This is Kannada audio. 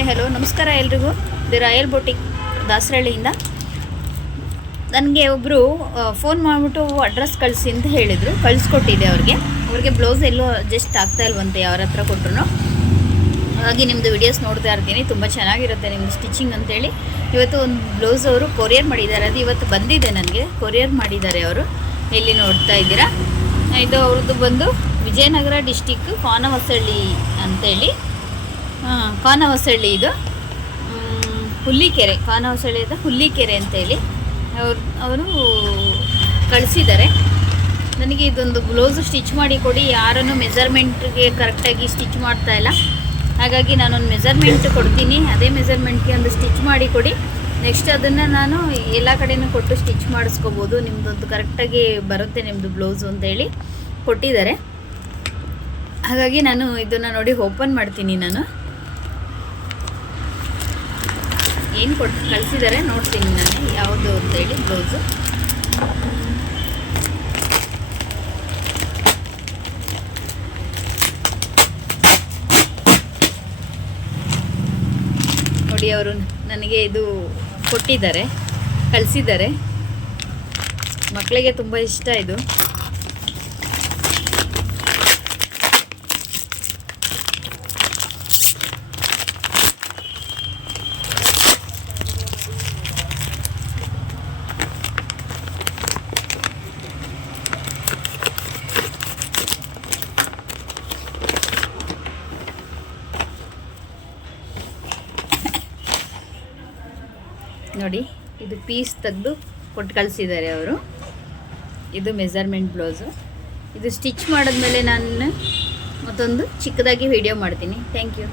ಹಾಯ್ ಹಲೋ ನಮಸ್ಕಾರ ಎಲ್ರಿಗೂ. ದಿ ರಾಯಲ್ ಬೊಟಿಕ್ ದಾಸರಳ್ಳಿಯಿಂದ ನನಗೆ ಒಬ್ಬರು ಫೋನ್ ಮಾಡಿಬಿಟ್ಟು ಅಡ್ರೆಸ್ ಕಳಿಸಿ ಅಂತ ಹೇಳಿದರು. ಕಳಿಸ್ಕೊಟ್ಟಿದ್ದೆ ಅವ್ರಿಗೆ ಬ್ಲೌಸ್ ಎಲ್ಲೋ ಅಡ್ಜಸ್ಟ್ ಆಗ್ತಾ ಇಲ್ವಂತೆ ಯಾರ ಹತ್ರ ಕೊಟ್ಟರು. ಹಾಗಾಗಿ ನಿಮ್ಮದು ವಿಡಿಯೋಸ್ ನೋಡ್ತಾ ಇರ್ತೀನಿ, ತುಂಬ ಚೆನ್ನಾಗಿರುತ್ತೆ ನಿಮ್ಮದು ಸ್ಟಿಚಿಂಗ್ ಅಂತೇಳಿ. ಇವತ್ತು ಒಂದು ಬ್ಲೌಸ್ ಅವರು ಕೊರಿಯರ್ ಮಾಡಿದ್ದಾರೆ, ಅದು ಇವತ್ತು ಬಂದಿದೆ ನನಗೆ. ಕೊರಿಯರ್ ಮಾಡಿದ್ದಾರೆ ಅವರು, ಎಲ್ಲಿ ನೋಡ್ತಾ ಇದ್ದೀರಾ. ಇದು ಅವ್ರದ್ದು ಬಂದು ವಿಜಯನಗರ ಡಿಸ್ಟಿಕ್ ಕಾನವಸಳ್ಳಿ ಅಂತೇಳಿ, ಕಾನವಸಳ್ಳಿ ಇದು ಹುಲ್ಲಿಕೆರೆ, ಕಾನವಸಳ್ಳಿಯಿಂದ ಹುಲ್ಲಿಕೆರೆ ಅಂತೇಳಿ ಅವರು ಕಳಿಸಿದ್ದಾರೆ ನನಗೆ. ಇದೊಂದು ಬ್ಲೌಸು ಸ್ಟಿಚ್ ಮಾಡಿ ಕೊಡಿ, ಯಾರನ್ನು ಮೆಜರ್ಮೆಂಟ್ಗೆ ಕರೆಕ್ಟಾಗಿ ಸ್ಟಿಚ್ ಮಾಡ್ತಾಯಿಲ್ಲ. ಹಾಗಾಗಿ ನಾನೊಂದು ಮೆಜರ್ಮೆಂಟ್ ಕೊಡ್ತೀನಿ, ಅದೇ ಮೆಜರ್ಮೆಂಟ್ಗೆ ಒಂದು ಸ್ಟಿಚ್ ಮಾಡಿ ಕೊಡಿ. ನೆಕ್ಸ್ಟ್ ಅದನ್ನು ನಾನು ಎಲ್ಲ ಕಡೆಯೂ ಕೊಟ್ಟು ಸ್ಟಿಚ್ ಮಾಡಿಸ್ಕೋಬೋದು, ನಿಮ್ಮದೊಂದು ಕರೆಕ್ಟಾಗಿ ಬರುತ್ತೆ ನಿಮ್ಮದು ಬ್ಲೌಸು ಅಂತೇಳಿ ಕೊಟ್ಟಿದ್ದಾರೆ. ಹಾಗಾಗಿ ನಾನು ಇದನ್ನು ನೋಡಿ ಓಪನ್ ಮಾಡ್ತೀನಿ. ನಾನು ಏನು ಕಳಿಸಿದ್ದಾರೆ ನೋಡ್ತೀನಿ ನಾನು ಯಾವುದು ಅಂತೇಳಿ ಬ್ಲೌಸು. ನೋಡಿ, ಅವರು ನನಗೆ ಇದು ಕೊಟ್ಟಿದ್ದಾರೆ, ಕಳಿಸಿದ್ದಾರೆ. ಮಕ್ಕಳಿಗೆ ತುಂಬ ಇಷ್ಟ ಇದು. ನೋಡಿ, ಇದು ಪೀಸ್ ತೆಗೆದು ಕೊಟ್ಟು ಕಳಿಸಿದ್ದಾರೆ ಅವರು. ಇದು ಮೆಜರ್ಮೆಂಟ್ ಬ್ಲೌಸು. ಇದು ಸ್ಟಿಚ್ ಮಾಡಿದ್ಮೇಲೆ ನಾನು ಮತ್ತೊಂದು ಚಿಕ್ಕದಾಗಿ ವಿಡಿಯೋ ಮಾಡ್ತೀನಿ. Thank you.